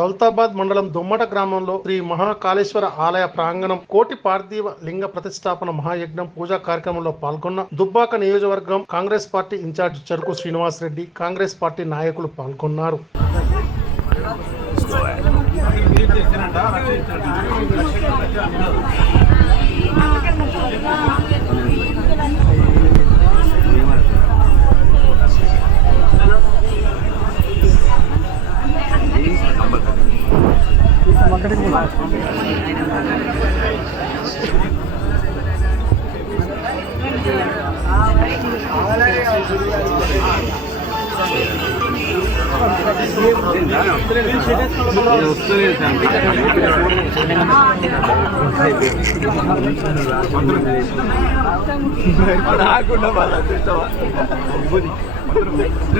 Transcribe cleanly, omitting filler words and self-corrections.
దౌలతాబాద్ మండలం దుమ్మట గ్రామంలో శ్రీ మహాకాళేశ్వర ఆలయ ప్రాంగణం కోటి పార్థివ లింగ ప్రతిష్టాపన మహాయజ్ఞం పూజా కార్యక్రమంలో పాల్గొన్న దుబ్బాక నియోజకవర్గం కాంగ్రెస్ పార్టీ ఇన్ఛార్జ్ చెరుకు శ్రీనివాస్ రెడ్డి, కాంగ్రెస్ పార్టీ నాయకులు పాల్గొన్నారు.